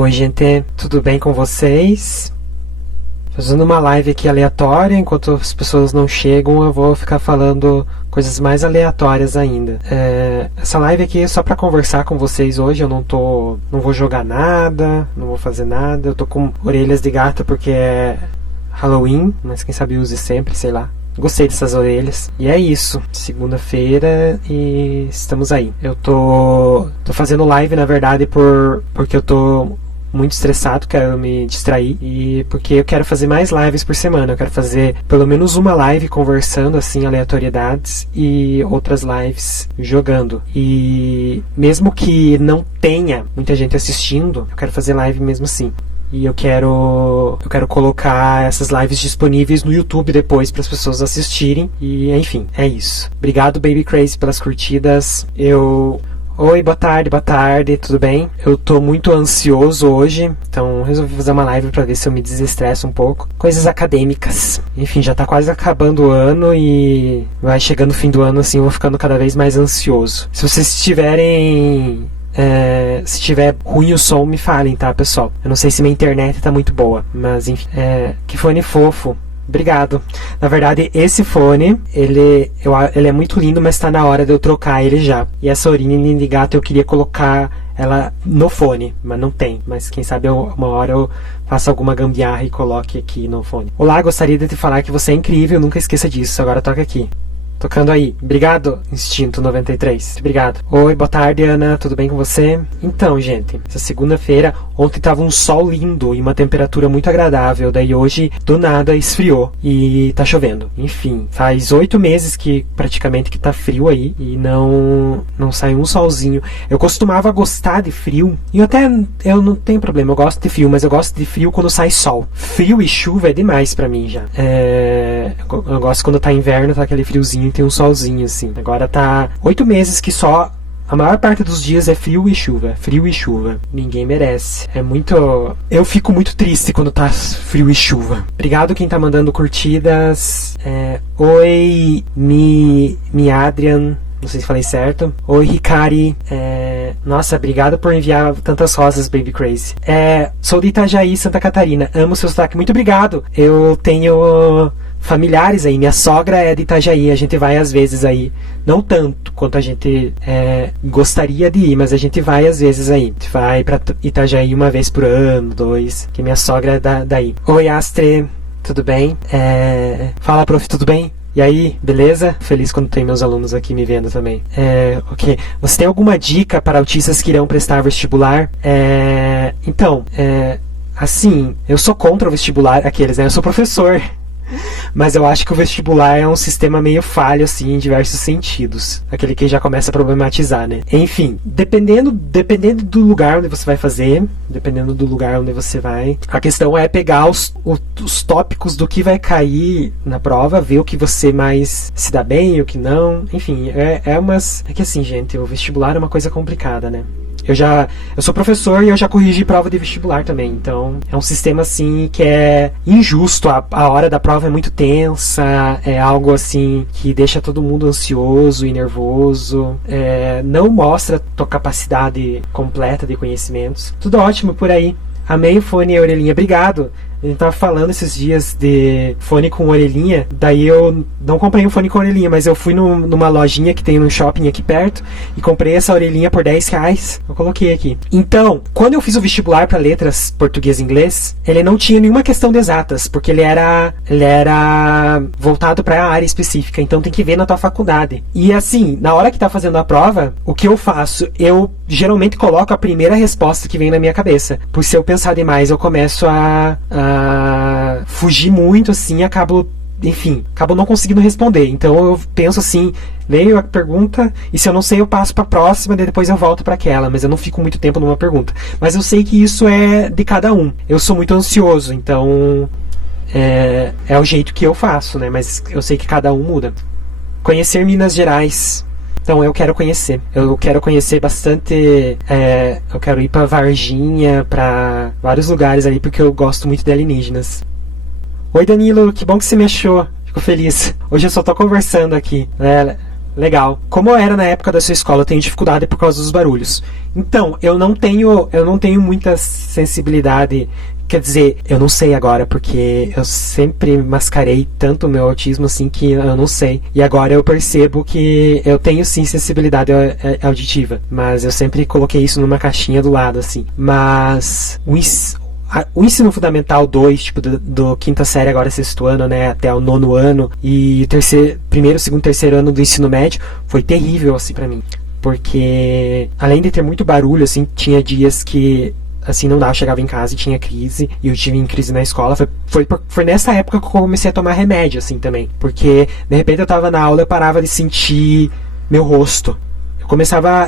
Oi, gente, tudo bem com vocês? Fazendo uma live aqui aleatória, enquanto as pessoas não chegam, eu vou ficar falando coisas mais aleatórias ainda. Essa live aqui é só pra conversar com vocês hoje, eu não vou jogar nada, não vou fazer nada, eu tô com orelhas de gato porque é Halloween, mas quem sabe use sempre, sei lá. Gostei dessas orelhas. E é isso. Segunda-feira e estamos aí. Eu tô fazendo live, na verdade, porque eu tô muito estressado, quero me distrair. E porque eu quero fazer mais lives por semana. Eu quero fazer pelo menos uma live conversando, assim, aleatoriedades. E outras lives jogando. E mesmo que não tenha muita gente assistindo, eu quero fazer live mesmo assim. E eu quero colocar essas lives disponíveis no YouTube depois para as pessoas assistirem. E enfim, é isso. Obrigado, Baby Crazy, pelas curtidas. Oi, boa tarde, tudo bem? Eu tô muito ansioso hoje, então resolvi fazer uma live pra ver se eu me desestresso um pouco. Coisas acadêmicas. Enfim, já tá quase acabando o ano e vai chegando o fim do ano assim, eu vou ficando cada vez mais ansioso. Se vocês tiverem... se tiver ruim o som, me falem, tá, pessoal? Eu não sei se minha internet tá muito boa, mas enfim. Que fone fofo. Obrigado. Na verdade, esse fone, ele é muito lindo, mas tá na hora de eu trocar ele já. E essa orelhinha de gato eu queria colocar ela no fone, mas não tem. Mas quem sabe uma hora eu faço alguma gambiarra e coloque aqui no fone. Olá, gostaria de te falar que você é incrível, nunca esqueça disso. Agora toca aqui. Tocando aí. Obrigado, Instinto 93. Obrigado. Oi, boa tarde, Ana. Tudo bem com você? Então, gente, essa segunda-feira, ontem tava um sol lindo e uma temperatura muito agradável. Daí hoje, do nada, esfriou e tá chovendo. Enfim, faz 8 meses que praticamente que tá frio aí e não sai um solzinho. Eu costumava gostar de frio e eu não tenho problema, eu gosto de frio, mas eu gosto de frio quando sai sol. Frio e chuva é demais pra mim já. Eu gosto quando tá inverno, tá aquele friozinho. Tem um solzinho assim. Agora tá 8 meses que só a maior parte dos dias é frio e chuva. Frio e chuva. Ninguém merece. É muito... Eu fico muito triste quando tá frio e chuva. Obrigado quem tá mandando curtidas. Oi, Mi Adrian. Não sei se falei certo. Oi, Hikari. Nossa, obrigado por enviar tantas rosas, Baby Crazy. Sou de Itajaí, Santa Catarina. Amo seu sotaque. Muito obrigado. Eu tenho... familiares aí, minha sogra é de Itajaí, a gente vai às vezes aí, não tanto quanto a gente gostaria de ir, mas a gente vai às vezes aí, a gente vai pra Itajaí uma vez por ano, 2, que minha sogra é daí. Oi, Astre, tudo bem? Fala, prof, tudo bem? E aí, beleza? Feliz quando tem meus alunos aqui me vendo também. Ok. Você tem alguma dica para autistas que irão prestar vestibular? Então, assim, eu sou contra o vestibular, aqueles, né? Eu sou professor. Mas eu acho que o vestibular é um sistema meio falho, assim, em diversos sentidos. Aquele que já começa a problematizar, né? Enfim, dependendo do lugar onde você vai fazer, dependendo do lugar onde você vai, a questão é pegar os tópicos do que vai cair na prova, ver o que você mais se dá bem e o que não. Enfim, é que assim, gente, o vestibular é uma coisa complicada, né? Eu sou professor e eu já corrigi prova de vestibular também, então é um sistema assim que é injusto, a hora da prova é muito tensa, é algo assim que deixa todo mundo ansioso e nervoso, não mostra tua capacidade completa de conhecimentos. Tudo ótimo por aí. Amei o fone e a orelhinha, obrigado. A gente tava falando esses dias de fone com orelhinha, daí eu não comprei um fone com orelhinha, mas eu fui numa lojinha que tem no shopping aqui perto e comprei essa orelhinha por R$10. Eu coloquei aqui. Então, quando eu fiz o vestibular para letras português e inglês, ele não tinha nenhuma questão de exatas, porque ele era voltado para a área específica, então tem que ver na tua faculdade. E assim, na hora que tá fazendo a prova, o que eu faço? Eu geralmente coloco a primeira resposta que vem na minha cabeça. Por se eu pensar demais, eu começo a fugir muito, assim, acabo não conseguindo responder. Então eu penso assim, leio a pergunta e se eu não sei eu passo para a próxima, e depois eu volto para aquela, mas eu não fico muito tempo numa pergunta. Mas eu sei que isso é de cada um. Eu sou muito ansioso, então é o jeito que eu faço, né? Mas eu sei que cada um muda. Conhecer Minas Gerais. Então eu quero conhecer bastante, eu quero ir para Varginha, para vários lugares ali, porque eu gosto muito de alienígenas. Oi, Danilo, que bom que você me achou, fico feliz. Hoje eu só tô conversando aqui, Legal. Como era na época da sua escola, eu tenho dificuldade por causa dos barulhos. Então, eu não tenho muita sensibilidade. Quer dizer, eu não sei agora, porque eu sempre mascarei tanto o meu autismo assim que eu não sei. E agora eu percebo que eu tenho sim sensibilidade auditiva, mas eu sempre coloquei isso numa caixinha do lado, assim. Mas o ensino fundamental 2, tipo, do quinta série, agora sexto ano, né, até o nono ano, e primeiro, segundo, terceiro ano do ensino médio, foi terrível, assim, pra mim. Porque, além de ter muito barulho, assim, tinha dias que, assim, não dava, eu chegava em casa e tinha crise, e eu tive crise na escola. Foi nessa época que eu comecei a tomar remédio, assim, também. Porque, de repente, eu tava na aula e eu parava de sentir meu rosto.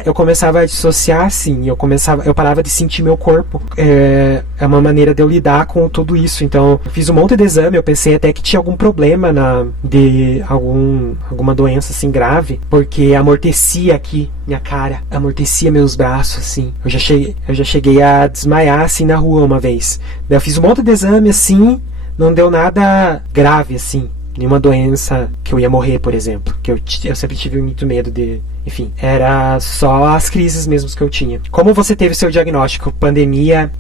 Eu começava a dissociar, assim, eu parava de sentir meu corpo. É uma maneira de eu lidar com tudo isso. Então, eu fiz um monte de exame, eu pensei até que tinha algum problema alguma doença, assim, grave, porque amortecia aqui minha cara, amortecia meus braços, assim. Eu já cheguei a desmaiar, assim, na rua uma vez. Daí eu fiz um monte de exame, assim, não deu nada grave, assim. Nenhuma doença que eu ia morrer, por exemplo. Que eu sempre tive muito medo de... Enfim, era só as crises mesmo que eu tinha. Como você teve seu diagnóstico? Pandemia,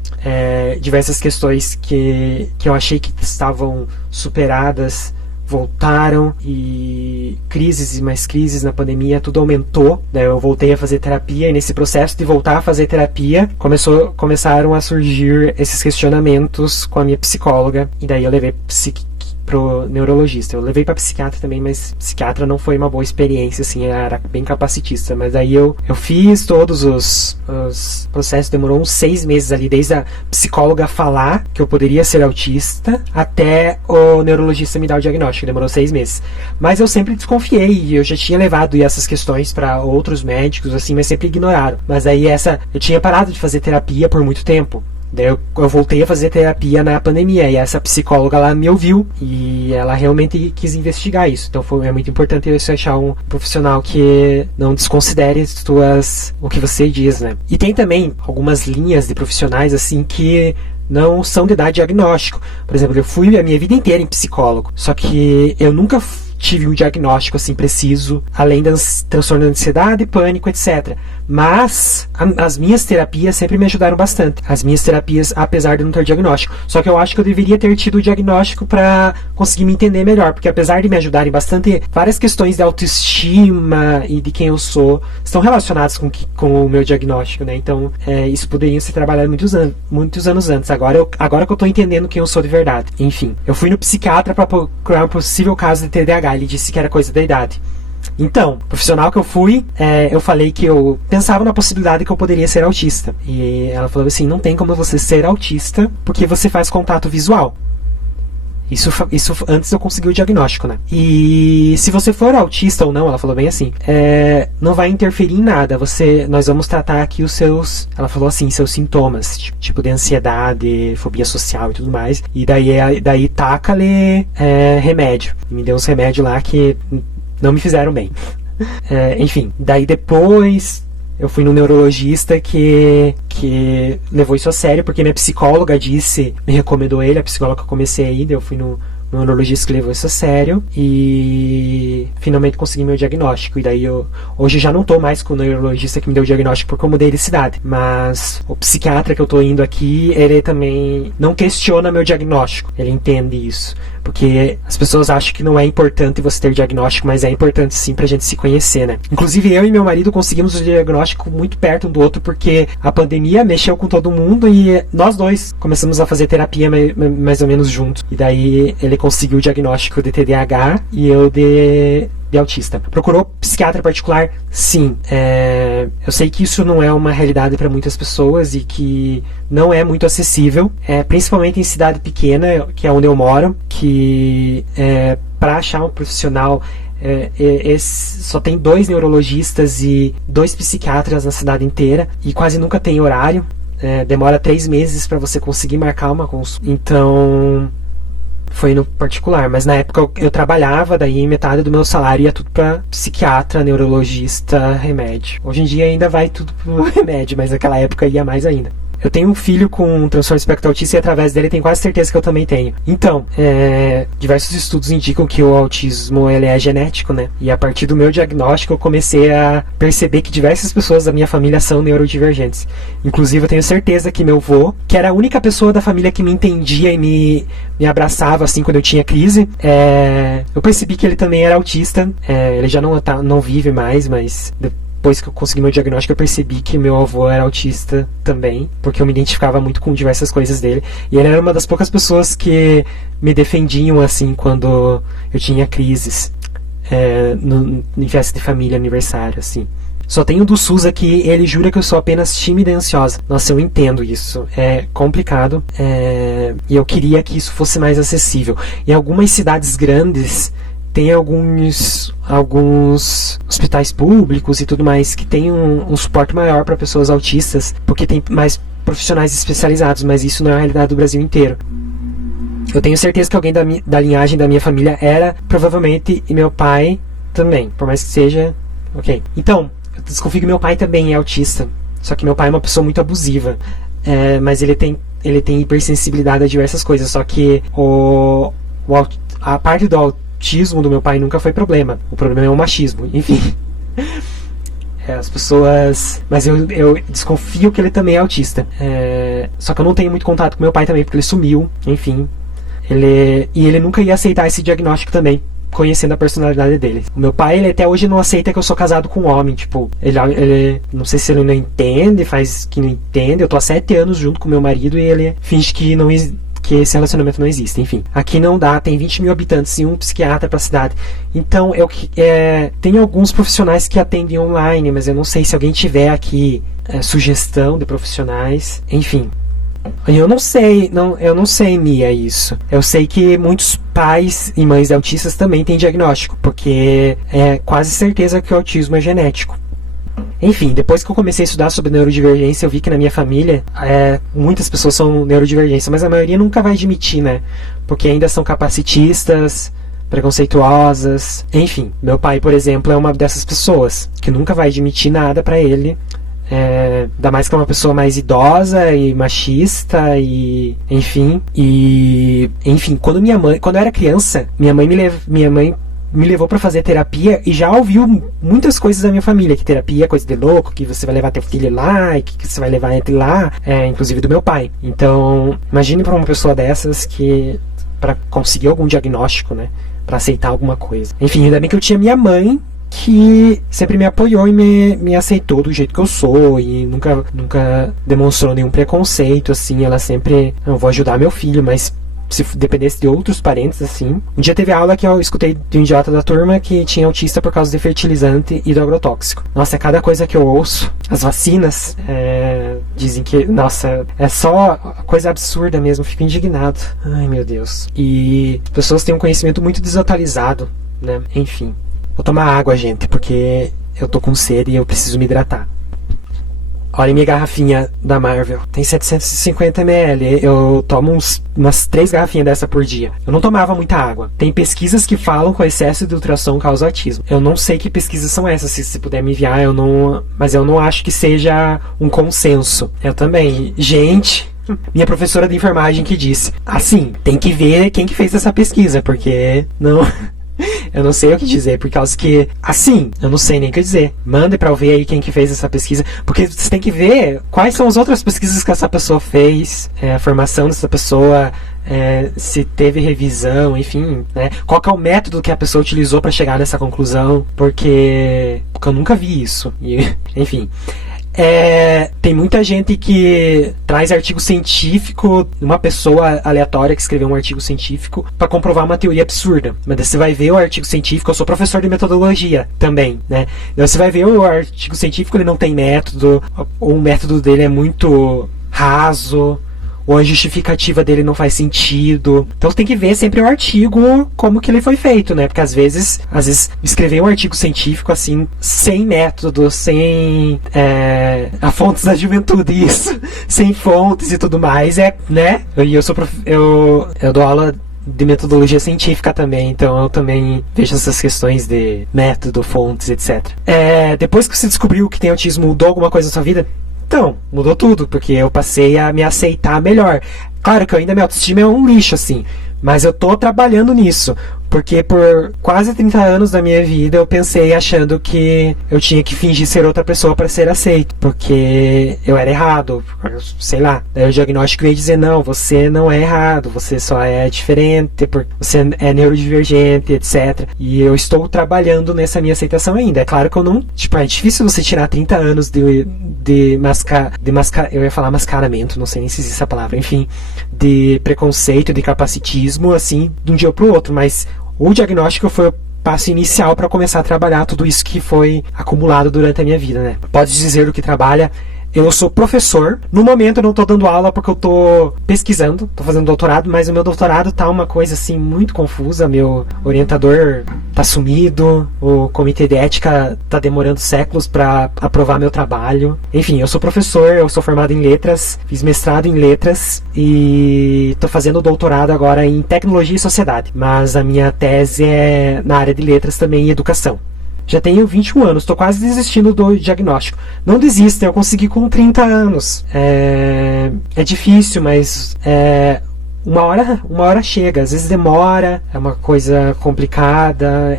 diversas questões que eu achei que estavam superadas voltaram, e crises e mais crises na pandemia, tudo aumentou. Daí eu voltei a fazer terapia, e nesse processo de voltar a fazer terapia, começaram a surgir esses questionamentos com a minha psicóloga, e daí eu levei pro neurologista. Eu levei pra psiquiatra também, mas psiquiatra não foi uma boa experiência, assim, era bem capacitista. Mas daí eu fiz todos os processos, demorou uns 6 meses ali, desde a psicóloga falar que eu poderia ser autista até o neurologista me dar o diagnóstico. Demorou 6 meses. Mas eu sempre desconfiei, e eu já tinha levado essas questões para outros médicos, assim, mas sempre ignoraram. Mas aí eu tinha parado de fazer terapia por muito tempo. Daí eu voltei a fazer terapia na pandemia, e essa psicóloga lá me ouviu, e ela realmente quis investigar isso. Então é muito importante você achar um profissional que não desconsidere o que você diz, né? E tem também algumas linhas de profissionais, assim, que não são de dar diagnóstico. Por exemplo, eu fui a minha vida inteira em psicólogo, só que eu nunca tive um diagnóstico assim preciso, além das transtorno de ansiedade, pânico, etc. Mas as minhas terapias sempre me ajudaram bastante. As minhas terapias, apesar de não ter diagnóstico. Só que eu acho que eu deveria ter tido o diagnóstico para conseguir me entender melhor, porque apesar de me ajudarem bastante, várias questões de autoestima e de quem eu sou estão relacionadas com o meu diagnóstico, né? Então, isso poderia ser trabalhado muitos anos antes. Agora que eu tô entendendo quem eu sou de verdade. Enfim, eu fui no psiquiatra para procurar um possível caso de TDAH. Ele disse que era coisa da idade. Então, o profissional que eu fui, eu falei que eu pensava na possibilidade que eu poderia ser autista. E ela falou assim, não tem como você ser autista porque você faz contato visual. Isso antes eu consegui o diagnóstico, né? E se você for autista ou não, ela falou bem assim, não vai interferir em nada. Nós vamos tratar aqui ela falou assim, seus sintomas, tipo de ansiedade, fobia social e tudo mais. E daí taca-lhe remédio. E me deu uns remédios lá que não me fizeram bem. Enfim, daí depois eu fui no neurologista que levou isso a sério, porque minha psicóloga me recomendou ele, a psicóloga que eu comecei aí, daí eu fui no neurologista que levou isso a sério e finalmente consegui meu diagnóstico. E daí hoje já não tô mais com o neurologista que me deu o diagnóstico porque eu mudei de cidade, mas o psiquiatra que eu tô indo aqui, ele também não questiona meu diagnóstico, ele entende isso, porque as pessoas acham que não é importante você ter diagnóstico, mas é importante sim pra gente se conhecer, né? Inclusive eu e meu marido conseguimos o diagnóstico muito perto um do outro, porque a pandemia mexeu com todo mundo e nós dois começamos a fazer terapia mais ou menos juntos. E daí ele conseguiu o diagnóstico de TDAH e eu de autista. Procurou psiquiatra particular? Sim. Eu sei que isso não é uma realidade para muitas pessoas e que não é muito acessível, principalmente em cidade pequena, que é onde eu moro, que para achar um profissional só tem 2 neurologistas e 2 psiquiatras na cidade inteira e quase nunca tem horário. Demora 3 meses para você conseguir marcar uma consulta. Então foi no particular, mas na época eu trabalhava, daí metade do meu salário ia tudo pra psiquiatra, neurologista, remédio. Hoje em dia ainda vai tudo pro remédio, mas naquela época ia mais ainda. eu tenho um filho com transtorno espectro autista e através dele tenho quase certeza que eu também tenho. Então, diversos estudos indicam que o autismo ele é genético, né? E a partir do meu diagnóstico eu comecei a perceber que diversas pessoas da minha família são neurodivergentes. Inclusive eu tenho certeza que meu avô, que era a única pessoa da família que me entendia e me abraçava assim quando eu tinha crise, eu percebi que ele também era autista. Ele já não vive mais, mas depois que eu consegui meu diagnóstico, eu percebi que meu avô era autista também, porque eu me identificava muito com diversas coisas dele. E ele era uma das poucas pessoas que me defendiam, assim, quando eu tinha crises, em festa de família, aniversário, assim. Só tenho do SUS aqui, ele jura que eu sou apenas tímida e ansiosa. Nossa, eu entendo isso. É complicado. E eu queria que isso fosse mais acessível. Em algumas cidades grandes, tem alguns hospitais públicos e tudo mais que tem um suporte maior para pessoas autistas, porque tem mais profissionais especializados, mas isso não é a realidade do Brasil inteiro. Eu tenho certeza que alguém da linhagem da minha família era, provavelmente, e meu pai também, por mais que seja... Ok. Então, eu desconfio que meu pai também é autista, só que meu pai é uma pessoa muito abusiva, mas ele tem hipersensibilidade a diversas coisas, só que a parte do autismo do meu pai nunca foi problema. O problema é o machismo, enfim. As pessoas... Mas eu desconfio que ele também é autista. Só que eu não tenho muito contato com meu pai também, porque ele sumiu, enfim. Ele nunca ia aceitar esse diagnóstico também, conhecendo a personalidade dele. O meu pai, ele até hoje não aceita que eu sou casado com um homem, tipo, ele não sei se ele não entende, faz que não entende. Eu tô há 7 anos junto com meu marido e ele finge que que esse relacionamento não existe, enfim. Aqui não dá, tem 20 mil habitantes e um psiquiatra pra cidade. Então, tem alguns profissionais que atendem online, mas eu não sei se alguém tiver aqui sugestão de profissionais, enfim. Eu não sei, Mia, isso. Eu sei que muitos pais e mães de autistas também têm diagnóstico, porque é quase certeza que o autismo é genético. Enfim, depois que eu comecei a estudar sobre neurodivergência, eu vi que na minha família muitas pessoas são neurodivergentes, mas a maioria nunca vai admitir, né? Porque ainda são capacitistas, preconceituosas. Enfim, meu pai, por exemplo, é uma dessas pessoas que nunca vai admitir nada pra ele. Ainda mais que é uma pessoa mais idosa e machista e enfim, quando eu era criança, minha mãe me levou pra fazer terapia e já ouviu muitas coisas da minha família, que terapia é coisa de louco, que você vai levar teu filho lá e que você vai levar ele lá, inclusive do meu pai. Então, imagine pra uma pessoa dessas que pra conseguir algum diagnóstico, né, pra aceitar alguma coisa. Enfim, ainda bem que eu tinha minha mãe, que sempre me apoiou e me aceitou do jeito que eu sou e nunca demonstrou nenhum preconceito, assim. Ela sempre, eu vou ajudar meu filho, mas se dependesse de outros parentes, assim. Um dia teve aula que eu escutei de um idiota da turma que tinha autista por causa de fertilizante e do agrotóxico. Nossa, é cada coisa que eu ouço. As vacinas, dizem que, nossa, é só coisa absurda mesmo, fico indignado. Ai, meu Deus. E as pessoas têm um conhecimento muito desatualizado, né, enfim. Vou tomar água, gente, porque eu tô com sede e eu preciso me hidratar. Olha minha garrafinha da Marvel. Tem 750 ml. Eu tomo umas 3 garrafinhas dessa por dia. Eu não tomava muita água. Tem pesquisas que falam que o excesso de ultrassom causa autismo. Eu não sei que pesquisas são essas. Se puder me enviar, mas eu não acho que seja um consenso. Eu também. Gente... Minha professora de enfermagem que disse, assim, tem que ver quem que fez essa pesquisa, porque não... Eu não sei o que dizer, por causa que, assim, eu não sei nem o que dizer. Mande pra eu ver aí quem que fez essa pesquisa, porque você tem que ver quais são as outras pesquisas que essa pessoa fez, a formação dessa pessoa, se teve revisão, enfim, né? Qual que é o método que a pessoa utilizou pra chegar nessa conclusão, porque eu nunca vi isso, enfim... tem muita gente que traz artigo científico, uma pessoa aleatória que escreveu um artigo científico pra comprovar uma teoria absurda. Mas daí você vai ver o artigo científico, eu sou professor de metodologia também, né? Daí você vai ver o artigo científico, ele não tem método, ou o método dele é muito raso, ou a justificativa dele não faz sentido. Então você tem que ver sempre o artigo, como que ele foi feito, né? Porque às vezes escrever um artigo científico assim, sem método, sem a fontes da juventude, isso, sem fontes e tudo mais, né? Eu dou aula de metodologia científica também, então eu também vejo essas questões de método, fontes, etc. Depois que você descobriu que tem autismo, mudou alguma coisa na sua vida? Então, mudou tudo, porque eu passei a me aceitar melhor. Claro que ainda minha autoestima é um lixo, assim, mas eu tô trabalhando nisso. Porque por quase 30 anos da minha vida eu pensei achando que eu tinha que fingir ser outra pessoa para ser aceito. Porque eu era errado, sei lá. Daí o diagnóstico ia dizer, não, você não é errado, você só é diferente, você é neurodivergente, etc. E eu estou trabalhando nessa minha aceitação ainda. É claro que eu não... Tipo, é difícil você tirar 30 anos de eu ia falar mascaramento, não sei nem se existe essa palavra, enfim, de preconceito, de capacitismo, assim, de um dia pro outro, mas o diagnóstico foi o passo inicial para começar a trabalhar tudo isso que foi acumulado durante a minha vida, né? Pode dizer o que trabalha. Eu sou professor. No momento eu não estou dando aula porque eu estou pesquisando, estou fazendo doutorado, mas o meu doutorado tá uma coisa assim muito confusa. Meu orientador tá sumido, o comitê de ética tá demorando séculos para aprovar meu trabalho. Enfim, eu sou professor, eu sou formado em letras, fiz mestrado em letras e estou fazendo doutorado agora em tecnologia e sociedade. Mas a minha tese é na área de letras também e educação. Já tenho 21 anos, estou quase desistindo do diagnóstico. Não desista, eu consegui com 30 anos. É difícil, mas uma hora chega. Às vezes demora, é uma coisa complicada,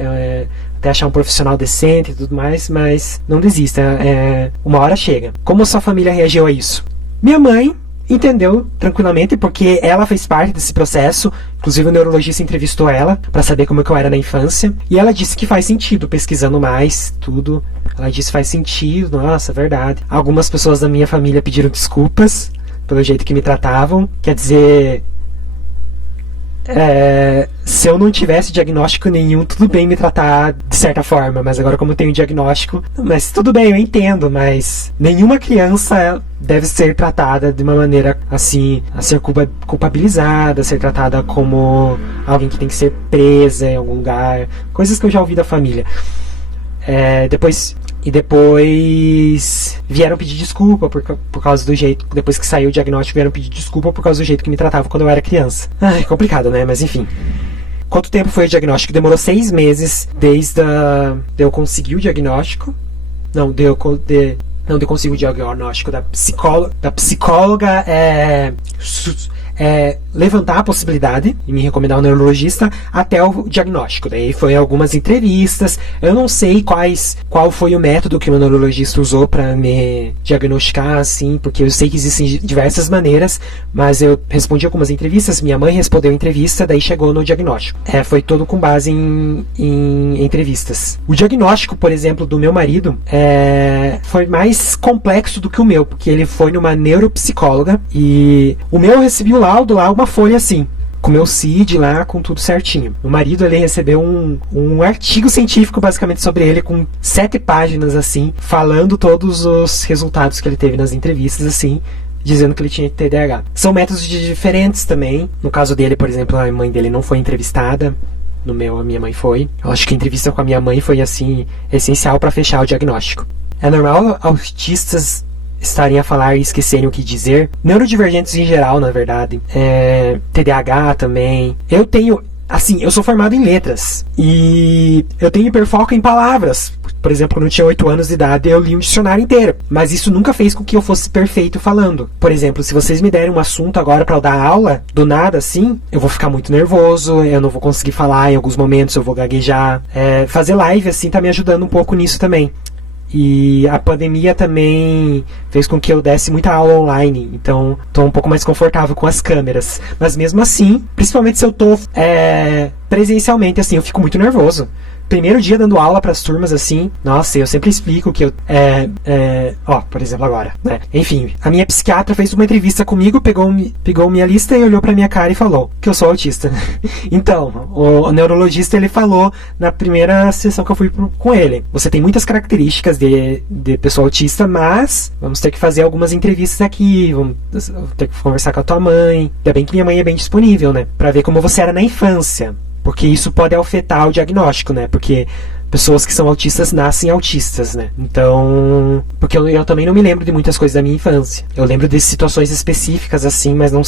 até achar um profissional decente e tudo mais, mas não desista, uma hora chega. Como a sua família reagiu a isso? Minha mãe entendeu tranquilamente, porque ela fez parte desse processo. Inclusive o neurologista entrevistou ela para saber como é que eu era na infância, e ela disse que faz sentido, pesquisando mais tudo, ela disse que faz sentido. Nossa, verdade. Algumas pessoas da minha família pediram desculpas pelo jeito que me tratavam. Quer dizer, se eu não tivesse diagnóstico nenhum, tudo bem me tratar de certa forma, mas agora como eu tenho diagnóstico, mas tudo bem, eu entendo, mas nenhuma criança deve ser tratada de uma maneira assim, a ser culpabilizada, a ser tratada como alguém que tem que ser presa em algum lugar, coisas que eu já ouvi da família. Depois vieram pedir desculpa por causa do jeito, depois que saiu o diagnóstico, vieram pedir desculpa por causa do jeito que me tratavam quando eu era criança. Ai, complicado, né? Mas enfim. Quanto tempo foi o diagnóstico? Demorou 6 meses desde eu conseguir o diagnóstico. Não, de eu conseguir o diagnóstico da psicóloga levantar a possibilidade e me recomendar um neurologista até o diagnóstico. Daí foi algumas entrevistas. Eu não sei qual foi o método que o neurologista usou para me diagnosticar, assim, porque eu sei que existem diversas maneiras, mas eu respondi algumas entrevistas, minha mãe respondeu a entrevista, daí chegou no diagnóstico. Foi todo com base em entrevistas. O diagnóstico, por exemplo, do meu marido foi mais complexo do que o meu, porque ele foi numa neuropsicóloga, e o meu eu recebi o laudo lá, uma folha assim, com meu CID lá, com tudo certinho. O marido, ele recebeu um artigo científico basicamente sobre ele, com 7 páginas assim, falando todos os resultados que ele teve nas entrevistas, assim, dizendo que ele tinha TDAH. São métodos diferentes também. No caso dele, por exemplo, a mãe dele não foi entrevistada. No meu, a minha mãe foi. Eu acho que a entrevista com a minha mãe foi, assim, essencial para fechar o diagnóstico. É normal autistas estarem a falar e esquecerem o que dizer. Neurodivergentes em geral, na verdade. TDAH também. Eu sou formado em letras. E eu tenho hiperfoco em palavras. Por exemplo, quando eu tinha 8 anos de idade, eu li um dicionário inteiro. Mas isso nunca fez com que eu fosse perfeito falando. Por exemplo, se vocês me derem um assunto agora para eu dar aula, do nada assim, eu vou ficar muito nervoso, eu não vou conseguir falar em alguns momentos, eu vou gaguejar. Fazer live, assim, tá me ajudando um pouco nisso também. E a pandemia também fez com que eu desse muita aula online, então estou um pouco mais confortável com as câmeras. Mas mesmo assim, principalmente se eu estou presencialmente, assim, eu fico muito nervoso. Primeiro dia dando aula para as turmas, assim, nossa, eu sempre explico que eu... por exemplo, agora, né? Enfim, a minha psiquiatra fez uma entrevista comigo, pegou minha lista e olhou pra minha cara e falou que eu sou autista. Então, o neurologista, ele falou na primeira sessão que eu fui com ele: você tem muitas características de pessoa autista, mas vamos ter que fazer algumas entrevistas aqui, vamos ter que conversar com a tua mãe. Ainda bem que minha mãe é bem disponível, né? Pra ver como você era na infância. Porque isso pode afetar o diagnóstico, né? Porque pessoas que são autistas nascem autistas, né? Então... Porque eu também não me lembro de muitas coisas da minha infância. Eu lembro de situações específicas, assim, mas não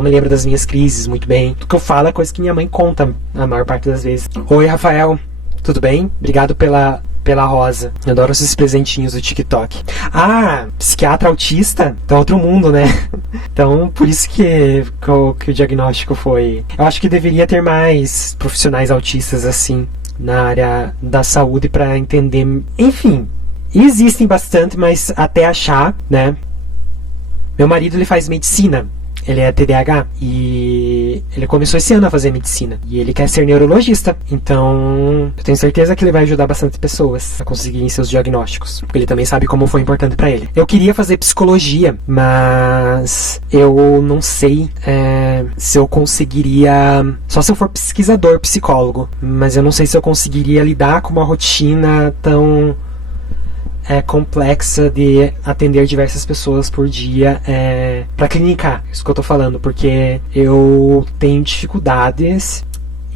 me lembro das minhas crises muito bem. O que eu falo é coisa que minha mãe conta a maior parte das vezes. Oi, Rafael. Tudo bem? Obrigado pela pela Rosa. Eu adoro esses presentinhos do TikTok. Ah, psiquiatra autista? Tá outro mundo, né? Então, por isso que o diagnóstico foi... Eu acho que deveria ter mais profissionais autistas, assim, na área da saúde para entender... Enfim, existem bastante, mas até achar, né? Meu marido, ele faz medicina. Ele é TDAH e ele começou esse ano a fazer medicina. E ele quer ser neurologista. Então, eu tenho certeza que ele vai ajudar bastante pessoas a conseguirem seus diagnósticos. Porque ele também sabe como foi importante pra ele. Eu queria fazer psicologia, mas eu não sei se eu conseguiria... Só se eu for pesquisador, psicólogo. Mas eu não sei se eu conseguiria lidar com uma rotina tão... complexa de atender diversas pessoas por dia para clinicar, isso que eu tô falando, porque eu tenho dificuldades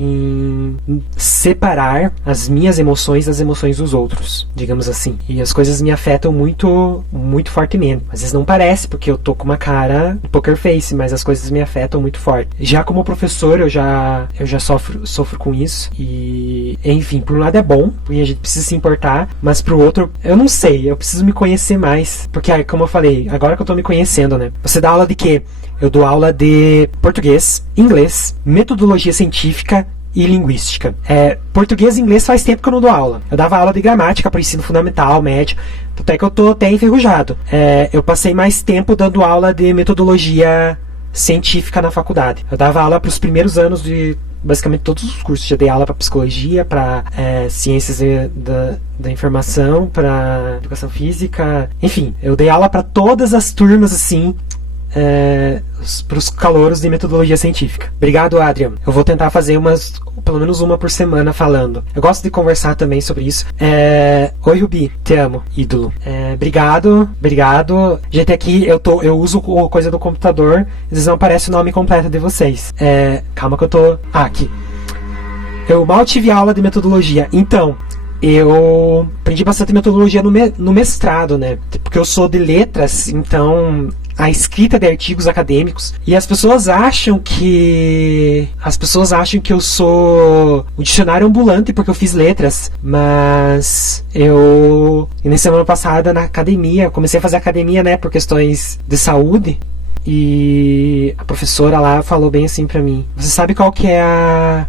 em separar as minhas emoções das emoções dos outros, digamos assim. E as coisas me afetam muito, muito fortemente. Às vezes não parece, porque eu tô com uma cara de poker face, mas as coisas me afetam muito forte. Já como professor, eu já sofro com isso. E, enfim, por um lado é bom, porque a gente precisa se importar, mas pro outro, eu não sei, eu preciso me conhecer mais. Porque, como eu falei, agora que eu tô me conhecendo, né? Você dá aula de quê? Eu dou aula de português, inglês, metodologia científica e linguística. Português e inglês faz tempo que eu não dou aula. Eu dava aula de gramática para o ensino fundamental, médio, até que eu tô até enferrujado. Eu passei mais tempo dando aula de metodologia científica na faculdade. Eu dava aula para os primeiros anos de basicamente todos os cursos. Já dei aula para psicologia, para ciências da informação, para educação física, enfim, eu dei aula para todas as turmas, assim, para os calouros de metodologia científica. Obrigado, Adrian. Eu vou tentar fazer pelo menos uma por semana falando. Eu gosto de conversar também sobre isso. Oi, Rubi, te amo, ídolo. Obrigado. Gente, aqui eu uso coisa do computador, às vezes não aparece o nome completo de vocês. Calma que eu tô... aqui. Eu mal tive aula de metodologia, então... Eu aprendi bastante metodologia no mestrado, né? Porque eu sou de letras, então a escrita de artigos acadêmicos, e as pessoas acham que eu sou um dicionário ambulante porque eu fiz letras, mas na semana passada na academia, comecei a fazer academia, né, por questões de saúde. E a professora lá falou bem assim pra mim: você sabe qual que é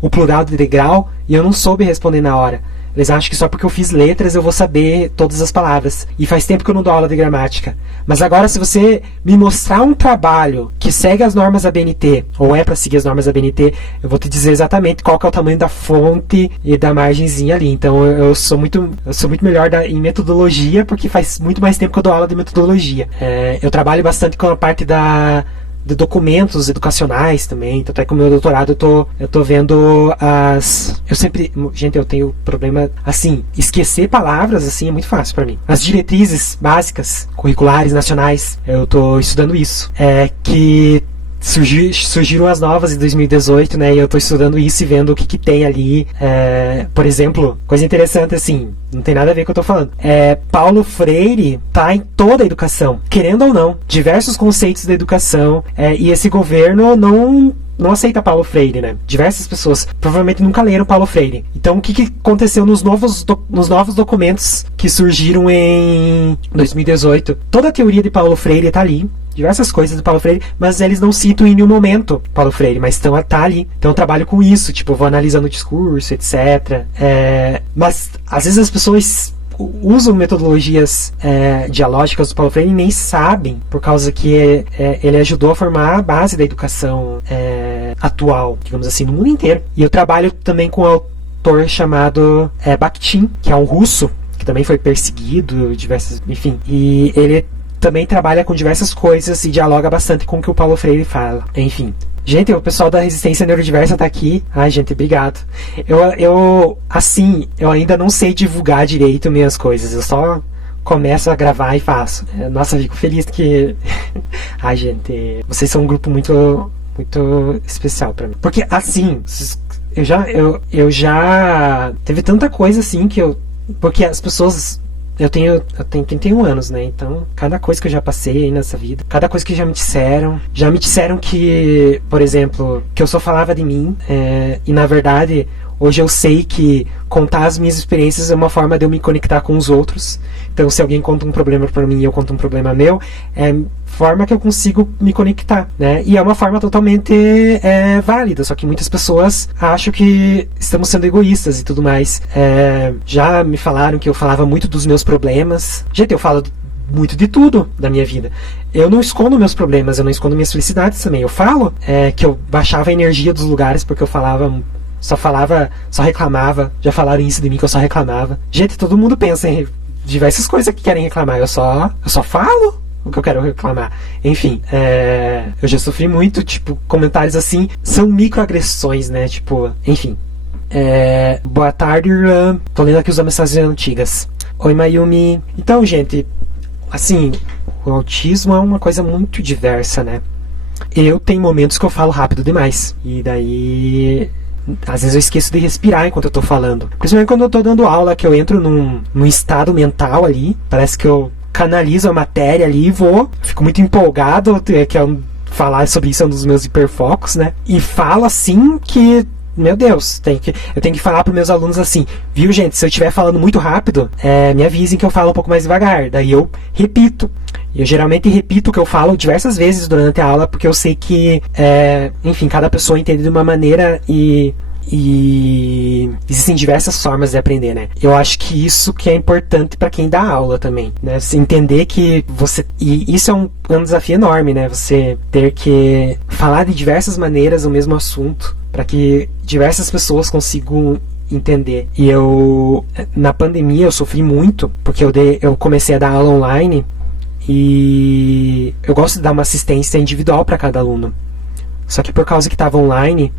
o plural de degrau? E eu não soube responder na hora. Eles acham que só porque eu fiz letras eu vou saber todas as palavras. E faz tempo que eu não dou aula de gramática. Mas agora, se você me mostrar um trabalho que segue as normas da BNT, ou é para seguir as normas da BNT, eu vou te dizer exatamente qual que é o tamanho da fonte e da margenzinha ali. Então eu sou muito melhor em metodologia, porque faz muito mais tempo que eu dou aula de metodologia. Eu trabalho bastante com a parte de documentos educacionais também, tanto é que o meu doutorado eu tô vendo eu tenho problema, assim, esquecer palavras, assim, é muito fácil pra mim. As diretrizes básicas, curriculares, nacionais, eu tô estudando isso. Que surgiram as novas em 2018, né, e eu tô estudando isso e vendo o que tem ali. Por exemplo, coisa interessante, assim, não tem nada a ver com o que eu tô falando. Paulo Freire tá em toda a educação, querendo ou não, diversos conceitos da educação, e esse governo não aceita Paulo Freire, né? Diversas pessoas provavelmente nunca leram Paulo Freire. Então, o que aconteceu nos novos documentos que surgiram em 2018? Toda a teoria de Paulo Freire tá ali, diversas coisas do Paulo Freire, mas eles não citam em nenhum momento Paulo Freire, mas tá ali. Então eu trabalho com isso, tipo, eu vou analisando o discurso, etc. Mas às vezes as pessoas usam metodologias dialógicas do Paulo Freire e nem sabem, por causa que ele ajudou a formar a base da educação atual, digamos assim, no mundo inteiro. E eu trabalho também com um autor chamado Bakhtin, que é um russo, que também foi perseguido, enfim, e ele também trabalha com diversas coisas e dialoga bastante com o que o Paulo Freire fala. Enfim. Gente, o pessoal da Resistência Neurodiversa tá aqui. Ai, gente, obrigado. Eu ainda não sei divulgar direito minhas coisas. Eu só começo a gravar e faço. Nossa, fico feliz que... Ai, gente, vocês são um grupo muito, muito especial pra mim. Porque, assim, eu já... Teve tanta coisa, assim, que eu... Porque as pessoas... Eu tenho 31 anos, né? Então, cada coisa que eu já passei aí nessa vida, cada coisa que já me disseram que, por exemplo, que eu só falava de mim, e na verdade, Hoje eu sei que contar as minhas experiências é uma forma de eu me conectar com os outros. Então, se alguém conta um problema para mim e eu conto um problema meu, é forma que eu consigo me conectar, né? E é uma forma totalmente válida, só que muitas pessoas acham que estamos sendo egoístas e tudo mais. Já me falaram que eu falava muito dos meus problemas. Gente, eu falo muito de tudo da minha vida. Eu não escondo meus problemas, eu não escondo minhas felicidades também. Eu falo que eu baixava a energia dos lugares porque eu só reclamava. Já falaram isso de mim, que eu só reclamava. Gente, todo mundo pensa em diversas coisas que querem reclamar. Eu só falo o que eu quero reclamar. Enfim, eu já sofri muito, tipo, comentários assim, são microagressões, né? Tipo, enfim. Boa tarde, Irã. Tô lendo aqui as mensagens antigas. Oi, Mayumi. Então, gente, assim, o autismo é uma coisa muito diversa, né? Eu tenho momentos que eu falo rápido demais. E daí, às vezes eu esqueço de respirar enquanto eu tô falando. Principalmente quando eu tô dando aula, que eu entro num estado mental ali. Parece que eu canalizo a matéria ali e fico muito empolgado, que é falar sobre isso é um dos meus hiperfocos, né? E falo assim que, meu Deus, eu tenho que falar para meus alunos assim, viu, gente? Se eu estiver falando muito rápido, me avisem que eu falo um pouco mais devagar. Daí eu repito. Eu geralmente repito o que eu falo diversas vezes durante a aula, porque eu sei que, enfim, cada pessoa entende de uma maneira e existem diversas formas de aprender, né? Eu acho que isso que é importante para quem dá aula também, né? Você entender que e isso é um desafio enorme, né? Você ter que falar de diversas maneiras o mesmo assunto para que diversas pessoas consigam entender. E na pandemia eu sofri muito, porque eu comecei a dar aula online e eu gosto de dar uma assistência individual para cada aluno. Só que por causa que estava online,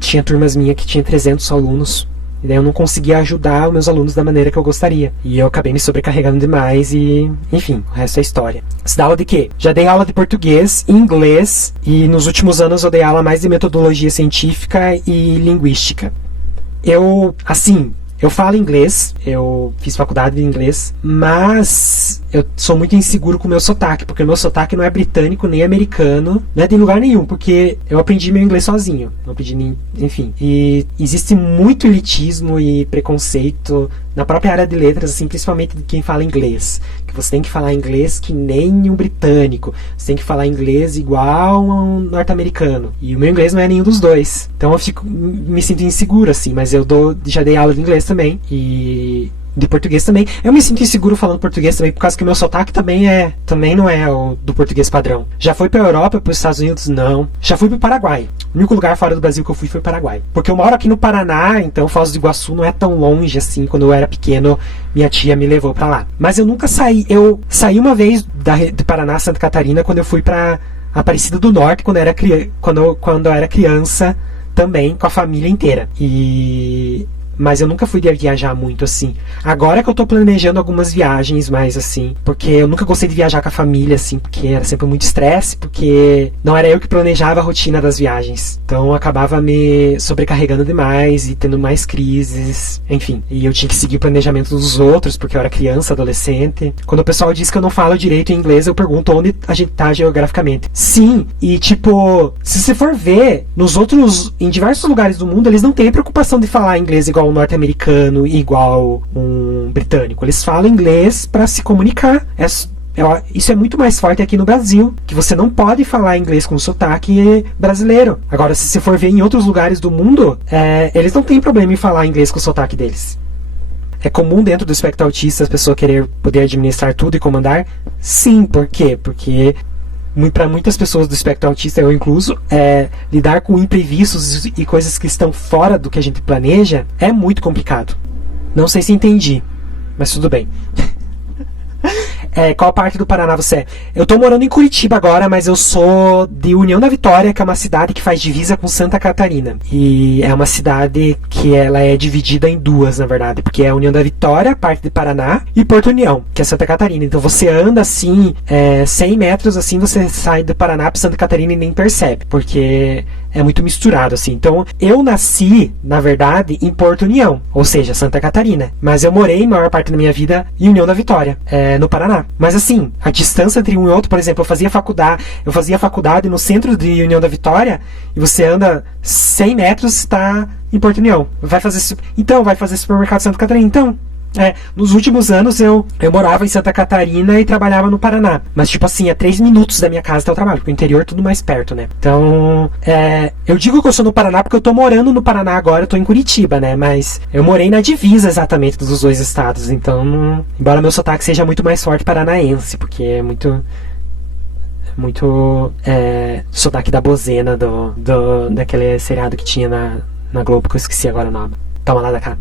tinha turmas minhas que tinha 300 alunos. E daí eu não conseguia ajudar os meus alunos da maneira que eu gostaria. E eu acabei me sobrecarregando demais e, enfim, o resto é história. Você dá aula de quê? Já dei aula de português, inglês, e nos últimos anos eu dei aula mais de metodologia científica e linguística. Eu falo inglês, eu fiz faculdade de inglês, mas eu sou muito inseguro com o meu sotaque, porque o meu sotaque não é britânico nem americano, não é de lugar nenhum, porque eu aprendi meu inglês sozinho, não aprendi nem, enfim. E existe muito elitismo e preconceito na própria área de letras, assim, principalmente de quem fala inglês. Que você tem que falar inglês que nem um britânico, você tem que falar inglês igual a um norte-americano. E o meu inglês não é nenhum dos dois. Então eu me sinto inseguro, assim, mas já dei aula de inglês também, e de português também. Eu me sinto inseguro falando português também, por causa que o meu sotaque também não é o do português padrão. Já fui pra Europa, pros Estados Unidos? Não. Já fui pro Paraguai. O único lugar fora do Brasil que eu fui foi o Paraguai. Porque eu moro aqui no Paraná, então Foz do Iguaçu não é tão longe assim. Quando eu era pequeno, minha tia me levou pra lá. Mas eu nunca saí. Eu saí uma vez do Paraná, Santa Catarina, quando eu fui pra Aparecida do Norte, quando eu era criança também, com a família inteira. Mas eu nunca fui de viajar muito assim. Agora que eu tô planejando algumas viagens mais assim, porque eu nunca gostei de viajar com a família assim, porque era sempre muito estresse, porque não era eu que planejava a rotina das viagens. Então eu acabava me sobrecarregando demais e tendo mais crises, enfim. E eu tinha que seguir o planejamento dos outros, porque eu era criança, adolescente. Quando o pessoal diz que eu não falo direito em inglês, eu pergunto onde a gente tá geograficamente. Sim, e tipo, se você for ver, em diversos lugares do mundo, eles não têm preocupação de falar inglês igual um norte-americano, igual um britânico. Eles falam inglês para se comunicar. Isso é muito mais forte aqui no Brasil, que você não pode falar inglês com sotaque brasileiro. Agora, se você for ver em outros lugares do mundo, eles não têm problema em falar inglês com o sotaque deles. É comum dentro do espectro autista as pessoas querer poder administrar tudo e comandar? Sim, por quê? Porque para muitas pessoas do espectro autista, eu incluso, lidar com imprevistos e coisas que estão fora do que a gente planeja é muito complicado. Não sei se entendi, mas tudo bem. Qual parte do Paraná você é? Eu tô morando em Curitiba agora, mas eu sou de União da Vitória, que é uma cidade que faz divisa com Santa Catarina. E é uma cidade que ela é dividida em duas, na verdade, porque é a União da Vitória, parte de Paraná, e Porto União, que é Santa Catarina. Então você anda assim, 100 metros assim, você sai do Paraná para Santa Catarina e nem percebe, porque é muito misturado, assim. Então, eu nasci, na verdade, em Porto União, ou seja, Santa Catarina. Mas eu morei, a maior parte da minha vida, em União da Vitória, no Paraná. Mas, assim, a distância entre um e outro, por exemplo, eu fazia faculdade no centro de União da Vitória, e você anda 100 metros, está em Porto União. Vai fazer supermercado Santa Catarina. Então, nos últimos anos eu morava em Santa Catarina e trabalhava no Paraná. Mas, tipo assim, é 3 minutos da minha casa até o trabalho, porque o interior é tudo mais perto, né? Então, eu digo que eu sou no Paraná porque eu tô morando no Paraná agora, eu tô em Curitiba, né? Mas eu morei na divisa exatamente dos 2 estados, então, embora meu sotaque seja muito mais forte paranaense, porque é muito sotaque da Bozena, daquele seriado que tinha na Globo, que eu esqueci agora o nome. Toma lá da cá.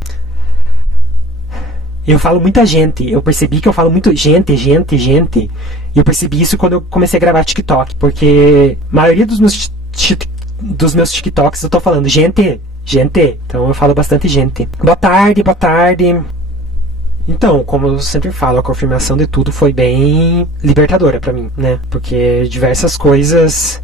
Eu falo muita gente. Eu percebi que eu falo muito gente. E eu percebi isso quando eu comecei a gravar TikTok. Porque a maioria dos meus TikToks eu tô falando gente. Então eu falo bastante gente. Boa tarde. Então, como eu sempre falo, a confirmação de tudo foi bem libertadora pra mim, né? Porque diversas coisas...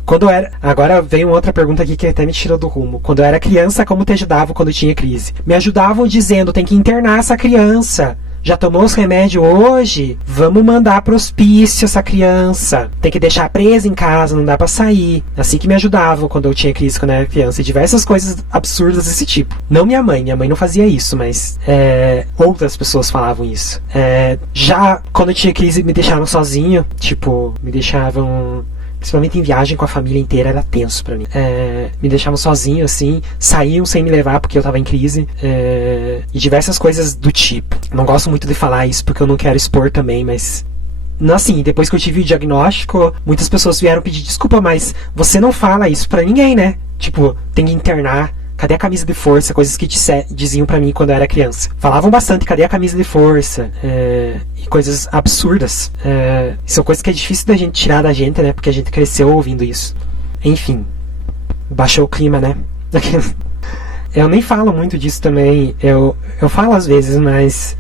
Agora vem uma outra pergunta aqui que até me tirou do rumo. Quando eu era criança, como te ajudavam quando tinha crise? Me ajudavam dizendo, tem que internar essa criança. Já tomou os remédios hoje? Vamos mandar pro hospício essa criança. Tem que deixar presa em casa, não dá pra sair. Assim que me ajudavam quando eu tinha crise, quando eu era criança. E diversas coisas absurdas desse tipo. Não minha mãe não fazia isso, mas outras pessoas falavam isso. Já quando eu tinha crise me deixavam sozinho. Tipo, me deixavam... Principalmente em viagem com a família inteira, era tenso pra mim. Me deixavam sozinho, assim, saíam sem me levar porque eu tava em crise, e diversas coisas do tipo. Não gosto muito de falar isso porque eu não quero expor também, mas... Assim, depois que eu tive o diagnóstico, muitas pessoas vieram pedir desculpa, mas você não fala isso pra ninguém, né? Tipo, tem que internar. Cadê a camisa de força? Coisas que diziam pra mim quando eu era criança. Falavam bastante, cadê a camisa de força? E coisas absurdas. São coisas que é difícil da gente tirar da gente, né? Porque a gente cresceu ouvindo isso. Enfim. Baixou o clima, né? Eu nem falo muito disso também. Eu falo às vezes, mas...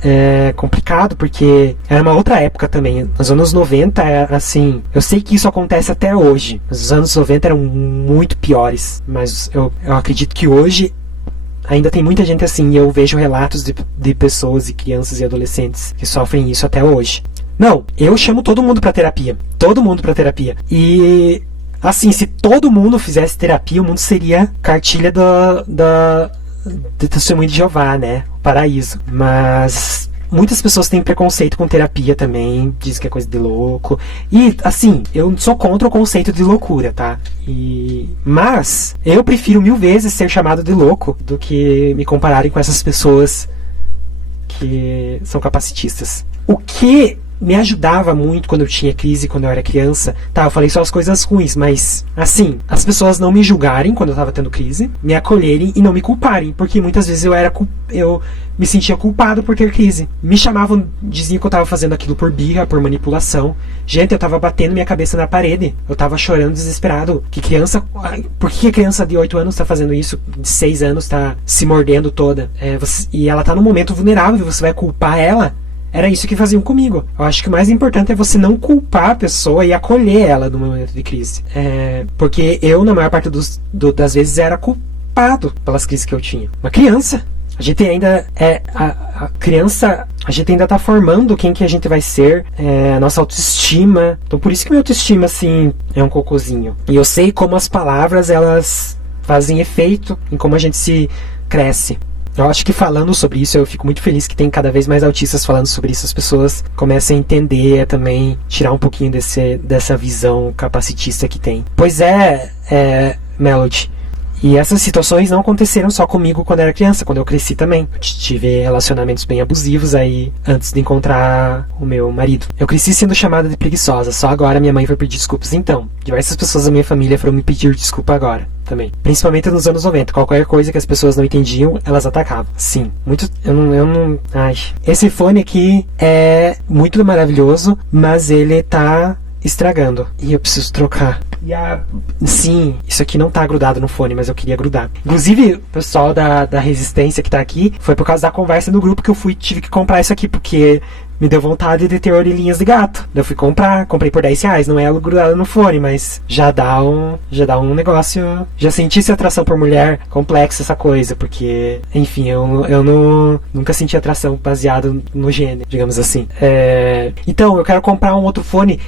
É complicado porque era uma outra época também. Nos anos 90, assim, eu sei que isso acontece até hoje. Mas os anos 90 eram muito piores. Mas eu acredito que hoje ainda tem muita gente assim. E eu vejo relatos de pessoas e crianças e adolescentes que sofrem isso até hoje. Não, eu chamo todo mundo pra terapia. Todo mundo pra terapia. E, assim, se todo mundo fizesse terapia, o mundo seria cartilha do Testemunho de Jeová, né? O paraíso. Mas muitas pessoas têm preconceito com terapia também, dizem que é coisa de louco. E, assim, eu sou contra o conceito de loucura, tá? Mas eu prefiro 1000 vezes ser chamado de louco do que me compararem com essas pessoas que são capacitistas. O que me ajudava muito quando eu tinha crise, quando eu era criança. Tá, eu falei só as coisas ruins, mas, assim, as pessoas não me julgarem quando eu tava tendo crise, me acolherem e não me culparem, porque muitas vezes eu me sentia culpado por ter crise. Me chamavam, diziam que eu tava fazendo aquilo por birra, por manipulação. Gente, eu tava batendo minha cabeça na parede. Eu tava chorando desesperado. Por que a criança de 8 anos tá fazendo isso? De 6 anos tá se mordendo toda? E ela tá num momento vulnerável, você vai culpar ela? Era isso que faziam comigo. Eu acho que o mais importante é você não culpar a pessoa e acolher ela no momento de crise. Porque eu, na maior parte das vezes, era culpado pelas crises que eu tinha. Uma criança. A gente ainda a criança, a gente ainda tá formando quem que a gente vai ser, a nossa autoestima. Então por isso que minha autoestima, assim, é um cocôzinho. E eu sei como as palavras, elas fazem efeito em como a gente se cresce. Eu acho que falando sobre isso, eu fico muito feliz que tem cada vez mais autistas falando sobre isso. As pessoas começam a entender também, tirar um pouquinho dessa visão capacitista que tem. Pois Melody. E essas situações não aconteceram só comigo quando eu era criança, quando eu cresci também. Eu tive relacionamentos bem abusivos aí, antes de encontrar o meu marido. Eu cresci sendo chamada de preguiçosa, só agora minha mãe foi pedir desculpas. Então, diversas pessoas da minha família foram me pedir desculpa agora, também. Principalmente nos anos 90, qualquer coisa que as pessoas não entendiam, elas atacavam. Sim, muito... Eu não... Ai... Esse fone aqui é muito maravilhoso, mas ele tá estragando. E eu preciso trocar. Sim, isso aqui não tá grudado no fone, mas eu queria grudar. Inclusive, o pessoal da Resistência que tá aqui, foi por causa da conversa no grupo que eu tive que comprar isso aqui, porque me deu vontade de ter orelhinhas de gato. Eu fui comprei por R$10, não é grudado no fone, mas já dá um negócio. Já senti essa atração por mulher complexa, essa coisa, porque, enfim, eu nunca senti atração baseado no gênero, digamos assim. Então, eu quero comprar um outro fone.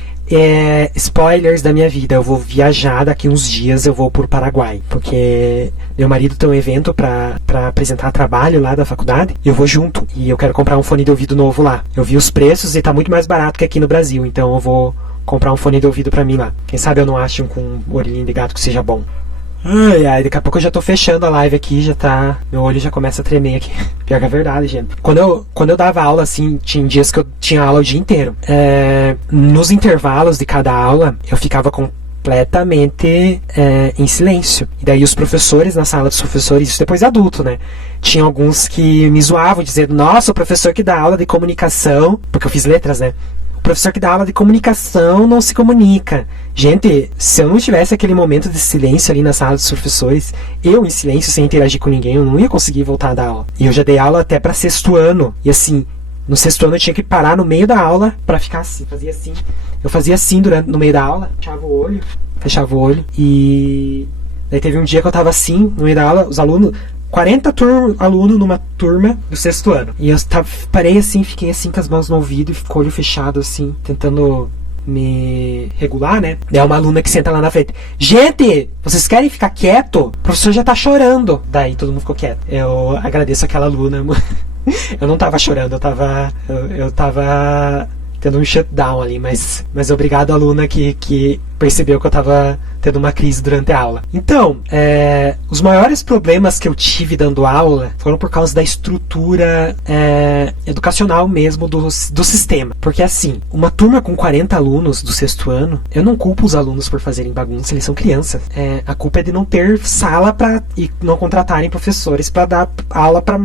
spoilers da minha vida, eu vou viajar daqui uns dias, eu vou pro Paraguai, porque meu marido tem um evento pra apresentar trabalho lá da faculdade, e eu vou junto, e eu quero comprar um fone de ouvido novo lá. Eu vi os preços e tá muito mais barato que aqui no Brasil, então eu vou comprar um fone de ouvido pra mim lá. Quem sabe eu não acho um com orelhinho de gato que seja bom. Ai, daqui a pouco eu já tô fechando a live aqui, já tá... Meu olho já começa a tremer aqui. Pior que é verdade, gente. Quando eu dava aula, assim, tinha dias que eu tinha aula o dia inteiro. Nos intervalos de cada aula, eu ficava completamente em silêncio. E daí os professores, na sala dos professores, isso depois de adulto, né? Tinha alguns que me zoavam, dizendo, nossa, o professor que dá aula de comunicação... Porque eu fiz letras, né? O professor que dá aula de comunicação não se comunica. Gente, se eu não tivesse aquele momento de silêncio ali na sala dos professores, eu em silêncio, sem interagir com ninguém, eu não ia conseguir voltar a dar aula. E eu já dei aula até pra sexto ano. E assim, no sexto ano eu tinha que parar no meio da aula pra ficar assim. Fazia assim. Eu fazia assim no meio da aula, fechava o olho. E daí teve um dia que eu tava assim, no meio da aula, os alunos... 40 alunos numa turma do sexto ano. E eu parei assim, fiquei assim com as mãos no ouvido e com o olho fechado assim, tentando me regular, né? Daí uma aluna que senta lá na frente. Gente, vocês querem ficar quieto? O professor já tá chorando. Daí todo mundo ficou quieto. Eu agradeço aquela aluna. Eu não tava chorando, eu tava tendo um shutdown ali, mas obrigado, aluna, que percebeu que eu tava tendo uma crise durante a aula. Então, os maiores problemas que eu tive dando aula foram por causa da estrutura educacional mesmo do sistema. Porque assim, uma turma com 40 alunos do sexto ano, eu não culpo os alunos por fazerem bagunça, eles são crianças. A culpa é de não ter sala e não contratarem professores para dar aula para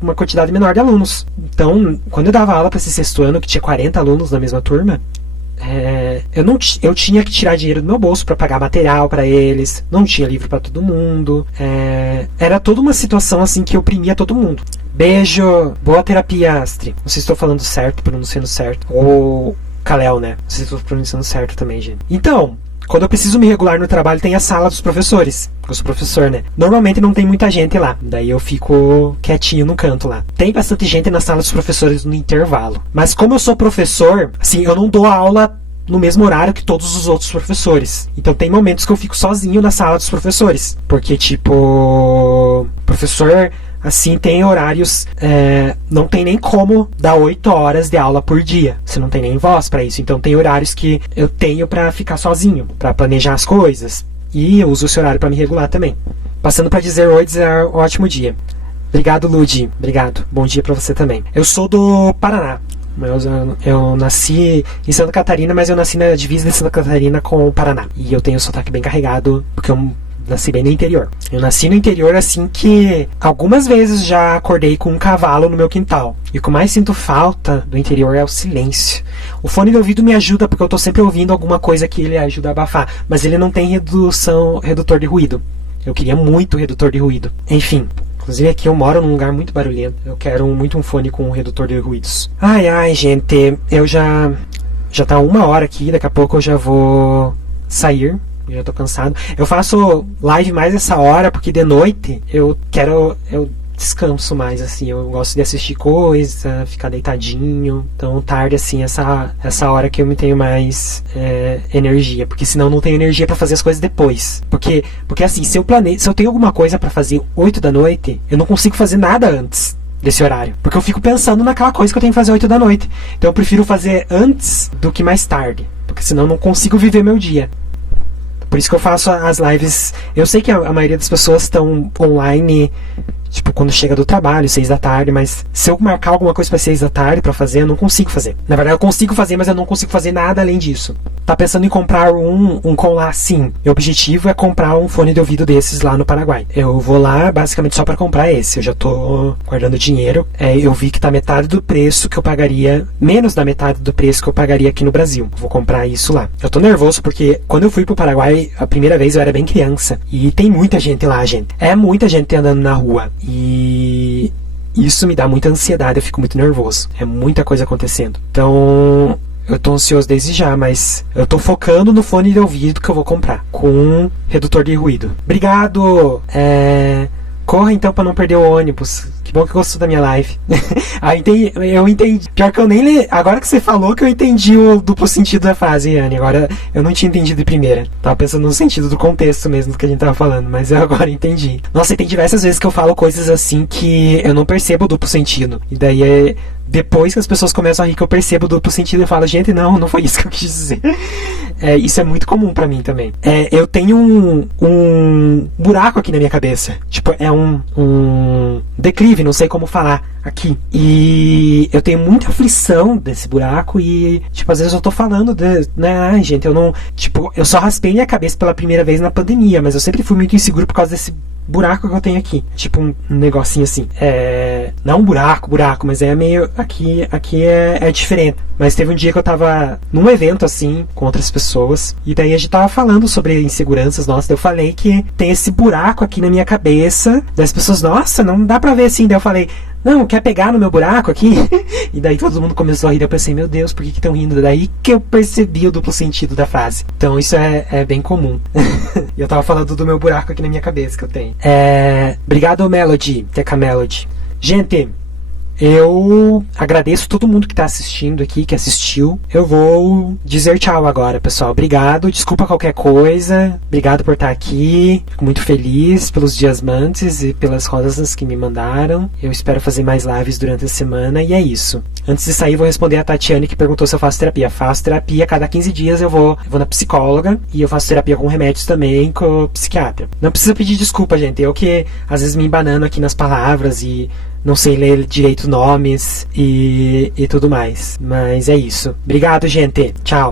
uma quantidade menor de alunos. Então, quando eu dava aula para esse sexto ano, que tinha 40 alunos na mesma turma, eu tinha que tirar dinheiro do meu bolso para pagar material para eles, não tinha livro para todo mundo, era toda uma situação assim que oprimia todo mundo. Beijo, boa terapia, Astri. Não sei se estou falando certo, pronunciando certo, ou Kalel, né? Não sei se estou pronunciando certo também, gente. Então, quando eu preciso me regular no trabalho, tem a sala dos professores. Eu sou professor, né? Normalmente não tem muita gente lá. Daí eu fico quietinho no canto lá. Tem bastante gente na sala dos professores no intervalo. Mas como eu sou professor, assim, eu não dou aula no mesmo horário que todos os outros professores. Então tem momentos que eu fico sozinho na sala dos professores. Porque, tipo, professor... Assim, tem horários, não tem nem como dar 8 horas de aula por dia. Você não tem nem voz para isso. Então tem horários que eu tenho para ficar sozinho, para planejar as coisas. E eu uso esse horário para me regular também. Passando para dizer oi, dizer um ótimo dia. Obrigado, Ludi. Obrigado. Bom dia para você também. Eu sou do Paraná. Eu nasci em Santa Catarina, mas eu nasci na divisa de Santa Catarina com o Paraná. E eu tenho o sotaque bem carregado, porque eu nasci bem no interior. Eu nasci no interior assim que algumas vezes já acordei com um cavalo no meu quintal. E o que eu mais sinto falta do interior é o silêncio. O fone de ouvido me ajuda porque eu tô sempre ouvindo alguma coisa que ele ajuda a abafar. Mas ele não tem redutor de ruído. Eu queria muito redutor de ruído. Enfim, inclusive aqui eu moro num lugar muito barulhento. Eu quero muito um fone com redutor de ruídos. Ai, gente, eu já tá 1 hora aqui, daqui a pouco eu já vou sair. Eu já tô cansado. Eu faço live mais essa hora porque de noite eu descanso mais, assim. Eu gosto de assistir coisa, ficar deitadinho. Então tarde, assim, essa hora que eu me tenho mais energia. Porque senão eu não tenho energia pra fazer as coisas depois. Porque assim, se eu tenho alguma coisa pra fazer 8 da noite, eu não consigo fazer nada antes desse horário. Porque eu fico pensando naquela coisa que eu tenho que fazer 8 da noite. Então eu prefiro fazer antes do que mais tarde. Porque senão eu não consigo viver meu dia. Por isso que eu faço as lives. Eu sei que a maioria das pessoas estão online, tipo, quando chega do trabalho, 6 da tarde, mas se eu marcar alguma coisa para 6 da tarde para fazer, eu não consigo fazer. Na verdade, eu consigo fazer, mas eu não consigo fazer nada além disso. Tá pensando em comprar um com lá? Sim. Meu objetivo é comprar um fone de ouvido desses lá no Paraguai. Eu vou lá basicamente só para comprar esse. Eu já tô guardando dinheiro. Eu vi que tá metade do preço que eu pagaria, menos da metade do preço que eu pagaria aqui no Brasil. Vou comprar isso lá. Eu tô nervoso porque quando eu fui pro Paraguai, a primeira vez eu era bem criança. E tem muita gente lá, gente. É muita gente andando na rua. E isso me dá muita ansiedade, eu fico muito nervoso. É muita coisa acontecendo. Então, eu tô ansioso desde já, mas eu tô focando no fone de ouvido que eu vou comprar, com redutor de ruído. Obrigado! Corra então para não perder o ônibus. Que bom que gostou da minha live. Eu entendi. Pior que eu nem li. Agora que você falou que eu entendi o duplo sentido da frase, Anne. Agora eu não tinha entendido de primeira. Tava pensando no sentido do contexto mesmo do que a gente tava falando, mas eu agora entendi. Nossa, e tem diversas vezes que eu falo coisas assim que eu não percebo o duplo sentido. E daí é depois que as pessoas começam a rir que eu percebo o duplo sentido e falo, gente, não foi isso que eu quis dizer. Isso é muito comum pra mim também. Eu tenho um buraco aqui na minha cabeça. Tipo, é um declive, não sei como falar aqui. E eu tenho muita aflição desse buraco e, tipo, às vezes eu tô falando, né, ai, gente, eu não... Tipo, eu só raspei minha cabeça pela primeira vez na pandemia, mas eu sempre fui muito inseguro por causa desse buraco que eu tenho aqui. Tipo um negocinho assim. Não um buraco, mas é meio... Aqui é diferente. Mas teve um dia que eu tava num evento assim, com outras pessoas, e daí a gente tava falando sobre inseguranças nossas. Eu falei que tem esse buraco aqui na minha cabeça. Das pessoas, nossa, não dá pra ver assim. Daí eu falei, não, quer pegar no meu buraco aqui? E daí todo mundo começou a rir. Eu pensei, meu Deus, por que estão rindo? Daí que eu percebi o duplo sentido da frase. Então isso é bem comum. E eu tava falando do meu buraco aqui na minha cabeça que eu tenho. Obrigado, Melody, Teca Melody. Gente, eu agradeço todo mundo que tá assistindo aqui, que assistiu. Eu vou dizer tchau agora, pessoal. Obrigado, desculpa qualquer coisa. Obrigado por estar aqui. Fico muito feliz pelos diamantes e pelas rosas que me mandaram. Eu espero fazer mais lives durante a semana e é isso. Antes de sair, vou responder a Tatiane que perguntou se eu faço terapia. Faço terapia, cada 15 dias eu vou na psicóloga e eu faço terapia com remédios também, com o psiquiatra. Não precisa pedir desculpa, gente. Eu que às vezes me embanando aqui nas palavras e não sei ler direito nomes e tudo mais. Mas é isso. Obrigado, gente. Tchau.